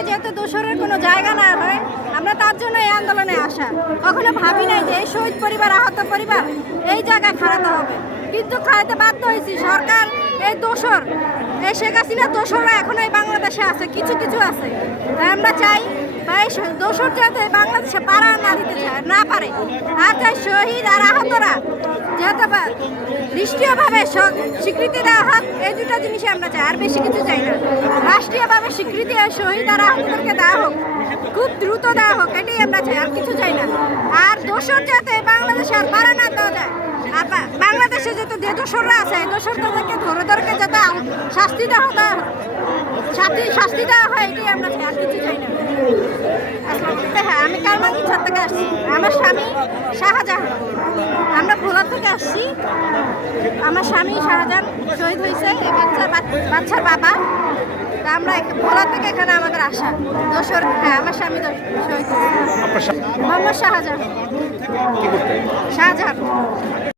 বাংলাদেশে যেহেতু দোসরের কোনো জায়গা না হয়, আমরা তার জন্য এই আন্দোলনে আসা। কখনো ভাবি নাই যে এই শহীদ পরিবার, আহত পরিবার এই জায়গায় খাড়াতে হবে, কিন্তু খাড়াতে বাধ্য হয়েছি। সরকার এই দোসর, এই শেখ হাসিনা দোসররা এখন এই বাংলাদেশে আছে, কিছু কিছু আছে। তাই আমরা চাই ভাই দোসর যাতে বাংলাদেশে পাড়া না দিতে চায়, না পারে। আর চাই শহীদ আর আহতরা যেহেতু রাষ্ট্রীয়ভাবে স্বীকৃতি দেওয়া হোক, এই দুটো জিনিসই আমরা চাই, আর বেশি কিছু চাই না। রাষ্ট্রীয়ভাবে স্বীকৃতি শহীদ আর আহতদেরকে দেওয়া হোক, খুব দ্রুত দেওয়া হোক, এটাই আমরা চাই, আর কিছু চাই না। আর দোসর যাতে বাংলাদেশে আর পাড়া না দেওয়া যায়। আর বাংলাদেশে যত যে দোসররা আছে, এই দোসরদেরকে ধরে ধরে যাতে শাস্তি দেওয়া হয়, এটাই আমরা চাই, আর কিছু চাই না। হ্যাঁ, আমি কারমাঙ্গিছড় থেকে আসছি। আমার স্বামী শাহজাহান। আমরা ভোলা থেকে আসছি। আমার স্বামী শাহজাহান শহীদ হয়েছে, এই বাচ্চার বাবা। তা আমরা ভোলা থেকে এখানে আমাদের আসা দোসর। হ্যাঁ, আমার স্বামী শহীদ হয়েছে। মোহাম্মদ শাহজাহান।